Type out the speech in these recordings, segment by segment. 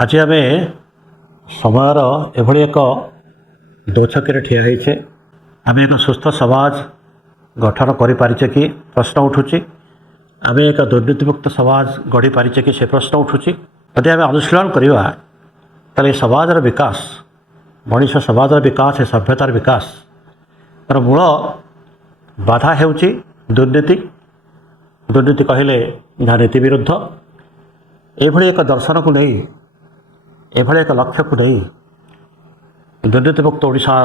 आज आम समयर एभली एक दोछकी ठिया होइछे आम एक सुस्थ समाज गठन करें कि प्रश्न उठुची आम एक दुर्नीतिमुक्त समाज गढ़ी पारिचे कि से प्रश्न उठुची यदि आम अनुशीलन करवा ताले समाजर विकास मनीष समाजर विकास सभ्यतार विकास तार मूल बाधा हेउची दुर्नीति दुर्नीति कहले जहाँ नीति विरुद्ध एभली एक दर्शन को नहीं एभली एक लक्ष्य को नहीं दुर्नीतिमुक्त ओडिशा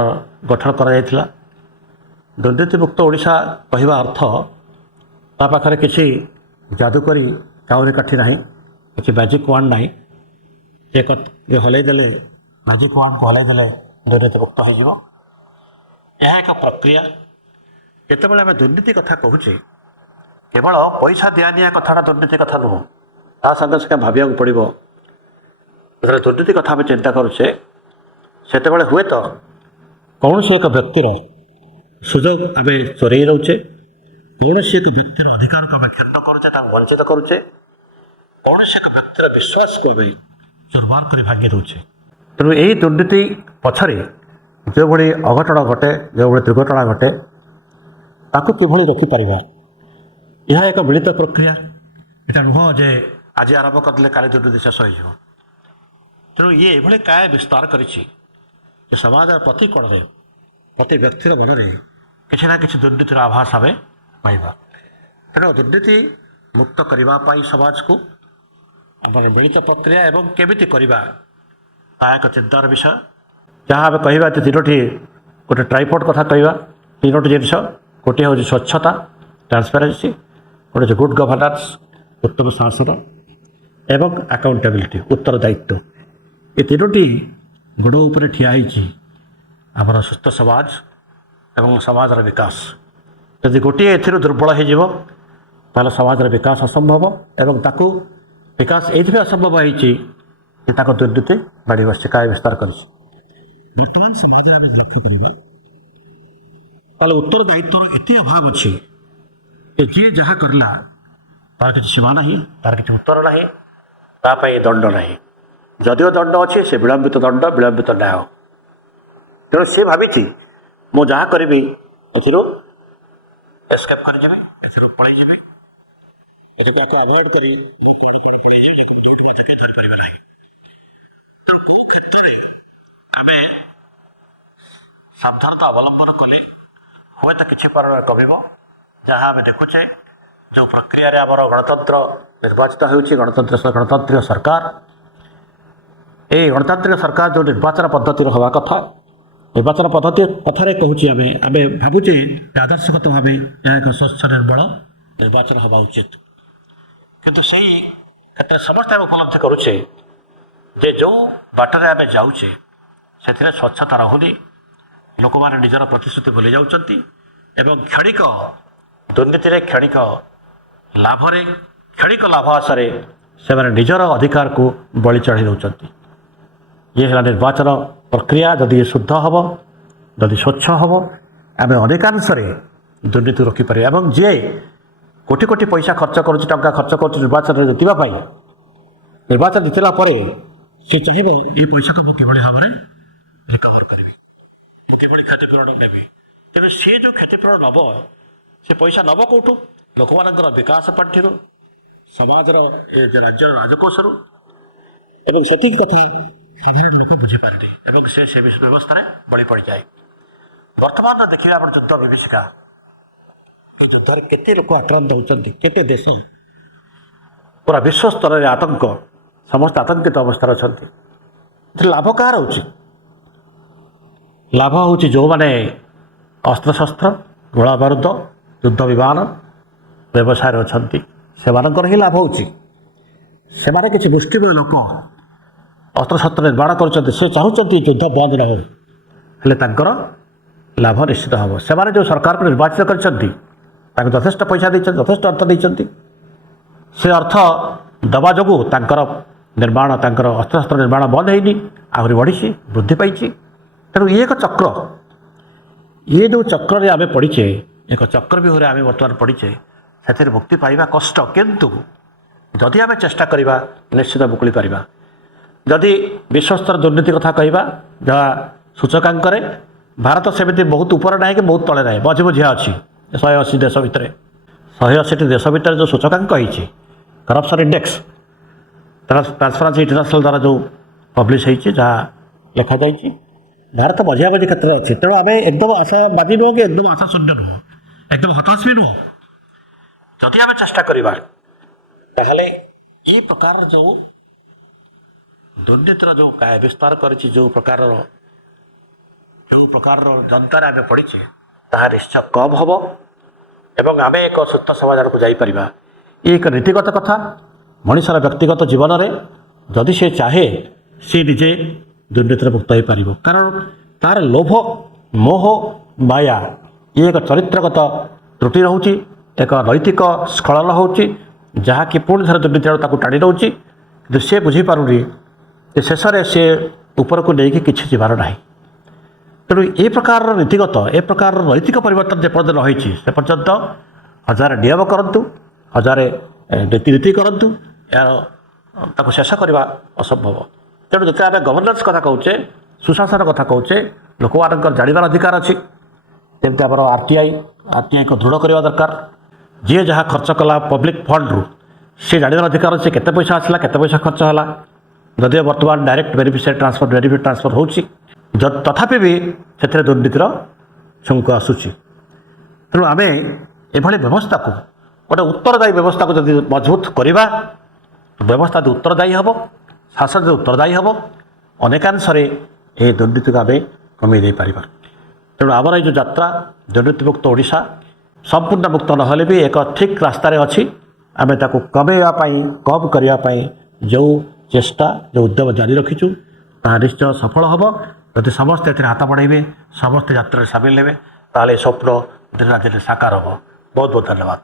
गठन करा दुर्नीतिमुक्त ओडिशा कहवा अर्थ ता पाखरे किसी जादुकरी चाउरी काठी ना कि मैजिक वांड ना जे हलैदेले मैजिक वांड को हलैदेले दुर्नीतिमुक्त हो एक प्रक्रिया जितेबाला आम दुर्नीति कथा कहूचे केवल पैसा दिया कथा दुर्नीति कथा नुह ता संगे संगे भाविया पड़ो जो दुर्नीति कथा आम चिंता करुचे से हुए तो कौन से एक व्यक्तिर सुजोग आम चोरे रोचे कौन से एक व्यक्तिर अधिकार को आम क्षुण्ण करुचे वंचित करुचे कौन से एक व्यक्तिर विश्वास को आम चुरमार कर भांगी दूचे तेणु यही दुर्नीति पछरे जो भाई अघटन घटे जो भाई दुर्घटना घटे ताकू किभली रखिपर यह एक मिलित प्रक्रिया यहाँ नुह जे आज आरंभ करदे काली दुर्नीति शेष हो तेणु ये एभली काय विस्तार करिछि समाज प्रति कोण प्रति व्यक्तिर मन में किसी ना किसी दुर्नीतिर आभास आम पाइबा तेणु दुर्नीति मुक्त करने समाज को आम मिलित प्रक्रिया एवं केमिति करवा ता एक चिंतार विषय जहाँ आम कह तीनोटी गोटे ट्राइपॉड कथा कहवा तीनोटी जिनस गोटे हूँ स्वच्छता ट्रांसपेरेंसी गोटे गुड गवर्नेंस उत्तम शासन एवं अकाउंटेबिलिटी उत्तरदायित्व ये तीनोटी गुण उपर ठिया आमर सुस्थ समाज एवं समाजर विकास यदि गोटे ए दुर्बल हो समाजर विकास असंभव एवं ताकू विकास ये असंभव हो दुर्नीति बढ़ बस काय विस्तार कर बर्तमान समाज में लक्ष्य करवा उत्तरदायित्व एत अभाव अच्छे जी जहाँ करला तार किसी सीमा ना तार किसी उत्तर ना तापाई दंड ना जदिव दंड अच्छे से विलंबित दंड विलंबित न्याय तेणु सी भावी मु जहाँ करी एस्केप कर पलि अवॉइड कर क्षेत्र में सावधानता अवलंबन कले हुए तो किसी परिमाण कमिब जहाँ आम देखुचे जो प्रक्रिया आमर गणतंत्र निर्वाचित गणतांत्रिक सरकार ये गणतांत्रिक सरकार जो निर्वाचन पद्धति हवा कथा निर्वाचन पद्धति कथार कहूँ आम आम भावुचे आदर्शगत भाव यह एक स्वच्छ निर्मल निर्वाचन हवा उचित किंतु से क्षेत्र समस्त उपलब्धि करुचे जे जो बाटर आम जाऊे से स्वच्छता रहुनी लोक मैंने निजर प्रतिश्रुति भूली जाउछंती एवं क्षणिक दुर्नीति क्षणिक लाभरे क्षणिक लाभ आशारे से निजर अधिकार को बलि चढ़ी दौरान ये है निर्वाचन प्रक्रिया जदि शुद्ध हम जदि स्वच्छ हम आम अनेकांश दुर्नीति रोकीपर एवं जे कोटी कोटी पैसा खर्च करुच्च टंका खर्च कर निर्वाचन में जीतवाई निर्वाचन जीतला सी चाहिए ये पैसा को किभली भाव में रिकवर करी क्षतिपूरण नेबी तेज सी जो क्षतिपूरण नब से पैसा नब कौटू लोक मान विकास पार्टी समाजर राज्य राजकोष से कथा साधारण लोक बुझीपारे से व्यवस्था बड़ी पड़ जाए बर्तमान देखिए आप युद्ध विभीषिका युद्ध केते लोक आक्रांत होती केते देश पूरा विश्व स्तर में आतंक समस्त आतंकित अवस्था अच्छा लाभ कहार हो लाभ हूँ जो मैंने अस्त्रशस्त्र गोला बारूद युद्ध विमान व्यवसाय अच्छा से ही लाभ होती किसी मुष्टिमेय लोक अस्त्रशस्त्र निर्माण कर चाहते युद्ध बंद न हो लाभ निश्चित हम से जो सरकार को निर्वाचित कर यथेष्ट पैसा यथेष्ट अर्थ देते से अर्थ दबा जो निर्माण अस्त्रशस्त्र निर्माण बंद होनी आहरी बढ़ी वृद्धि पाई तेणु ये एक चक्र ये जो चक्र आम पड़ीचे एक चक्र भी आम बर्तमान पड़ीचे से मुक्ति पाइबा कष्ट किंतु जदि आम चेष्टा करवा निश्चित मुकुली पारिबा ଯଦି ବିଶ୍ୱସ୍ତର ଦୁର୍ନୀତି କଥା କହିବା ଯାହା ସୂଚକାଙ୍କରେ ଭାରତ ସେମିତି ବହୁତ ଉପରେ ନାହିଁ କି ବହୁତ ତଳେ ନାହିଁ, ମଝିମଝିଆ ଅଛି। 180 ଦେଶ ଭିତରେ 180ଟି ଦେଶ ଭିତରେ ଯେଉଁ ସୂଚକାଙ୍କ ହେଇଛି କରପ୍ସନ୍ ଇଣ୍ଡେକ୍ସ ଟ୍ରାନ୍ସପାରେନ୍ସି ଇଣ୍ଟରନ୍ୟାସନାଲ୍ ଦ୍ୱାରା ଯେଉଁ ପବ୍ଲିଶ ହେଇଛି, ଯାହା ଲେଖାଯାଇଛି, ଭାରତ ମଝିଆମଝି କ୍ଷେତ୍ରରେ ଅଛି। ତେଣୁ ଆମେ ଏକଦମ ଆଶାବାଦୀ ନୁହଁ କି ଏକଦମ ଆଶା ଶୂନ୍ୟ ନୁହଁ, ଏକଦମ ହତାଶ ବି ନୁହଁ। ଯଦି ଆମେ ଚେଷ୍ଟା କରିବା ତାହେଲେ ଏ ପ୍ରକାର ଯେଉଁ ଦୁର୍ନୀତିର ଯେଉଁ ବିସ୍ତାର କରିଛି, ଯେଉଁ ପ୍ରକାରର ଯନ୍ତ୍ରରେ ଆମେ ପଡ଼ିଛେ, ତାହା ନିଶ୍ଚୟ କମ୍ ହେବ ଏବଂ ଆମେ ଏକ ସୁସ୍ଥ ସମାଜ ଆଡ଼କୁ ଯାଇପାରିବା। ଏ ଏକ ନୀତିଗତ କଥା। ମଣିଷର ବ୍ୟକ୍ତିଗତ ଜୀବନରେ ଯଦି ସେ ଚାହେଁ ସେ ନିଜେ ଦୁର୍ନୀତିରେ ମୁକ୍ତ ହୋଇପାରିବ, କାରଣ ତାର ଲୋଭ, ମୋହ, ମାୟା ଏ ଏକ ଚରିତ୍ରଗତ ତ୍ରୁଟି ରହୁଛି, ଏକ ନୈତିକ ସ୍ଖଳନ ହେଉଛି, ଯାହାକି ପୁଣି ଥରେ ଦୁର୍ନୀତି ଆଡ଼କୁ ତାକୁ ଟାଣି ନେଉଛି। କିନ୍ତୁ ସେ ବୁଝିପାରୁନି ଯେ ଶେଷରେ ସେ ଉପରକୁ ନେଇକି କିଛି ଯିବାର ନାହିଁ। ତେଣୁ ଏ ପ୍ରକାରର ନୀତିଗତ, ଏ ପ୍ରକାରର ନୈତିକ ପରିବର୍ତ୍ତନ ଯେପର୍ଯ୍ୟନ୍ତ ରହିଛି ସେ ପର୍ଯ୍ୟନ୍ତ ହଜାରେ ନିୟମ କରନ୍ତୁ, ହଜାରେ ରୀତିନୀତି କରନ୍ତୁ, ଏହାର ତାକୁ ଶେଷ କରିବା ଅସମ୍ଭବ। ତେଣୁ ଯେତେବେଳେ ଆମେ ଗଭର୍ଣ୍ଣାନ୍ସ କଥା କହୁଛେ, ସୁଶାସନ କଥା କହୁଛେ, ଲୋକମାନଙ୍କର ଜାଣିବାର ଅଧିକାର ଅଛି। ଯେମିତି ଆମର ଆର୍ଟିଆଇକୁ ଦୃଢ଼ କରିବା ଦରକାର। ଯିଏ ଯାହା ଖର୍ଚ୍ଚ କଲା ପବ୍ଲିକ୍ ଫଣ୍ଡରୁ ସେ ଜାଣିବାର ଅଧିକାର ଅଛି କେତେ ପଇସା ଆସିଲା, କେତେ ପଇସା ଖର୍ଚ୍ଚ ହେଲା। ଯଦିଓ ବର୍ତ୍ତମାନ ଡାଇରେକ୍ଟ ବେନିଫିସିଆରୀ ଟ୍ରାନ୍ସଫର ହେଉଛି, ତଥାପି ବି ସେଥିରେ ଦୁର୍ନୀତିର ଶଙ୍ଖ ଆସୁଛି। ତେଣୁ ଆମେ ଏଭଳି ବ୍ୟବସ୍ଥାକୁ, ଗୋଟେ ଉତ୍ତରଦାୟୀ ବ୍ୟବସ୍ଥାକୁ ଯଦି ମଜବୁତ କରିବା, ବ୍ୟବସ୍ଥା ଯଦି ଉତ୍ତରଦାୟୀ ହେବ, ଶାସନ ଯଦି ଉତ୍ତରଦାୟୀ ହେବ, ଅନେକାଂଶରେ ଏହି ଦୁର୍ନୀତିକୁ ଆମେ କମେଇ ଦେଇପାରିବା। ତେଣୁ ଆମର ଏଇ ଯେଉଁ ଯାତ୍ରା ଦୁର୍ନୀତିମୁକ୍ତ ଓଡ଼ିଶା ସମ୍ପୂର୍ଣ୍ଣ ମୁକ୍ତ ନହେଲେ ବି ଏକ ଠିକ୍ ରାସ୍ତାରେ ଅଛି। ଆମେ ତାକୁ କମେଇବା ପାଇଁ, କମ୍ କରିବା ପାଇଁ ଯେଉଁ ଚେଷ୍ଟା, ଯେଉଁ ଉଦ୍ୟମ ଜାରି ରଖିଛୁ, ତାହା ନିଶ୍ଚୟ ସଫଳ ହେବ। ଯଦି ସମସ୍ତେ ଏଥିରେ ହାତ ବଢ଼ାଇବେ, ସମସ୍ତେ ଯାତ୍ରାରେ ସାମିଲ ହେବେ, ତାହେଲେ ଏ ସ୍ୱପ୍ନ ଦିନେ ନା ଦିନେ ସାକାର ହେବ। ବହୁତ ବହୁତ ଧନ୍ୟବାଦ।